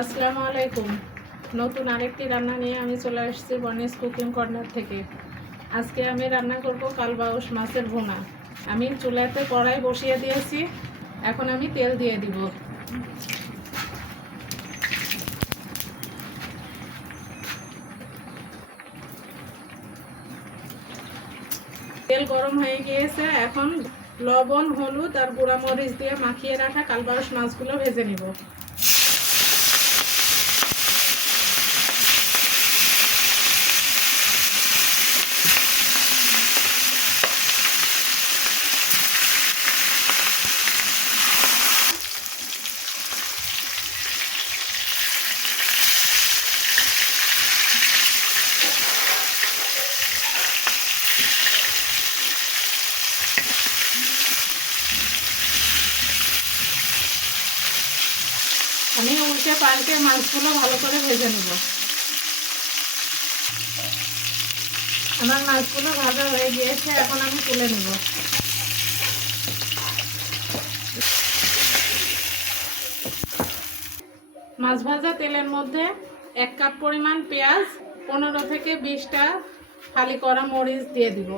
আসসালামু আলাইকুম। নতুন আরেকটি রান্না নিয়ে আমি চলে আসছি বনেস কুকিং কর্নার থেকে। আজকে আমি রান্না করব কালবাউস মাছের ভুনা। আমি চুলাতে কড়াই বসিয়ে দিয়েছি। এখন আমি তেল দিয়ে দিব। তেল গরম হয়ে গিয়েছে। এখন লবণ, হলুদ আর গুঁড়া মরিচ দিয়ে মাখিয়ে রাখা কালবাউস মাছগুলো ভেজে নিব। আমি উল্টে পাল্টে মাছগুলো ভালো করে ভেজে নেব। আমার মাছগুলো ভাজা হয়ে গিয়েছে, এখন আমি তুলে নেব। মাছ ভাজা তেলের মধ্যে এক কাপ পরিমাণ পেঁয়াজ, পনেরো থেকে বিশটা ফালি করা মরিচ দিয়ে দিব।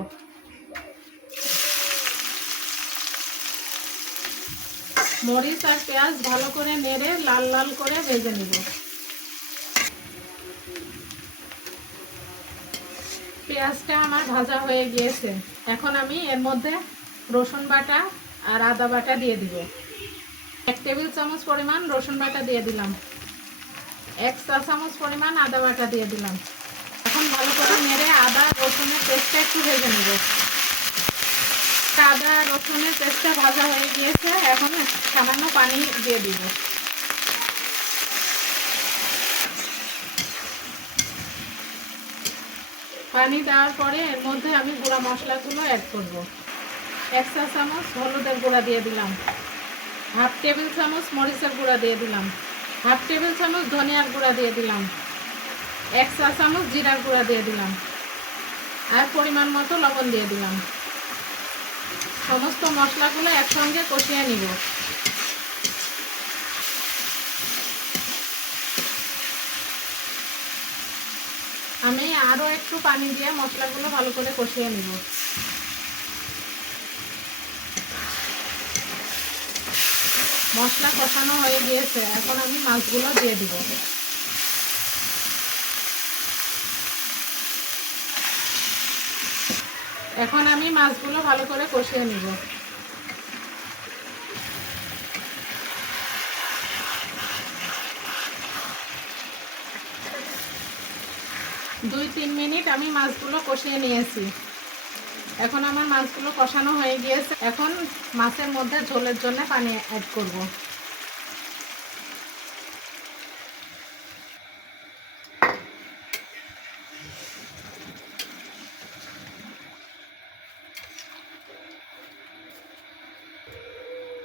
মরিচ আর পেঁয়াজ ভালো করে নেড়ে লাল লাল করে ভেজে নিব। পেঁয়াজটা আমার ভাজা হয়ে গিয়েছে। এখন আমি এর মধ্যে রসুন বাটা আর আদা বাটা দিয়ে দিব। এক টেবিল চামচ পরিমাণ রসুন বাটা দিয়ে দিলাম। এক চা চামচ পরিমাণ আদা বাটা দিয়ে দিলাম। এখন ভালো করে নেড়ে আদা রসুনের পেস্টটা একটু ভেজে নেব। আদা রসুনের পেস্টটা ভাজা হয়ে গিয়েছে, এখন সামান্য পানি দিয়ে দিব। পানি দেওয়ার পরে এর মধ্যে আমি গুঁড়া মশলাগুলো অ্যাড করব। এক চা চামচ হলুদের গুঁড়া দিয়ে দিলাম। হাফ টেবিল চামচ মরিচের গুঁড়া দিয়ে দিলাম। হাফ টেবিল চামচ ধনিয়ার গুঁড়া দিয়ে দিলাম। এক চা চামচ জিরার গুঁড়া দিয়ে দিলাম। আর পরিমাণ মতো লবণ দিয়ে দিলাম। সমস্ত মশলাগুলো একসঙ্গে কষিয়ে নিব। আমি আরও একটু পানি দিয়ে মশলাগুলো ভালো করে কষিয়ে নিব। মশলা কষানো হয়ে গিয়েছে, এখন আমি মাছগুলো দিয়ে দিব। এখন আমি মাছগুলো ভালো করে কষিয়ে নিব। দুই তিন মিনিট আমি মাছগুলো কষিয়ে নিয়েছি। এখন আমার মাছগুলো কষানো হয়ে গিয়েছে। এখন মাছের মধ্যে ঝোলের জন্য পানি অ্যাড করব।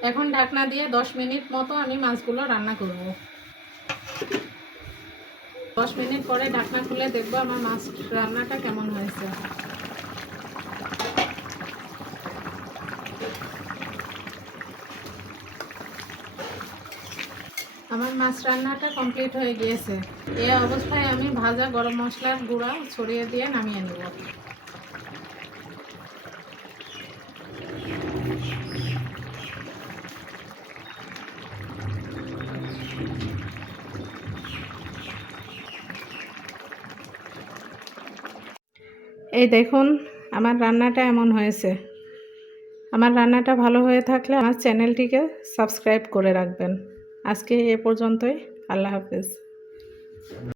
এখন ঢাকনা দিয়ে দশ মিনিট মতো আমি মাছগুলো রান্না করব। দশ মিনিট পরে ঢাকনা খুলে দেখব আমার মাছ রান্নাটা কেমন হয়েছে। আমার মাছ রান্নাটা কমপ্লিট হয়ে গিয়েছে। এই অবস্থায় আমি ভাজা গরম মশলার গুঁড়া ছড়িয়ে দিয়ে নামিয়ে নেব। এই দেখুন, আমার রান্নাটা এমন হয়েছে। আমার রান্নাটা ভালো হয়ে থাকলে আমার চ্যানেলটিকে সাবস্ক্রাইব করে রাখবেন। আজকে এ পর্যন্তই, আল্লাহ হাফেজ।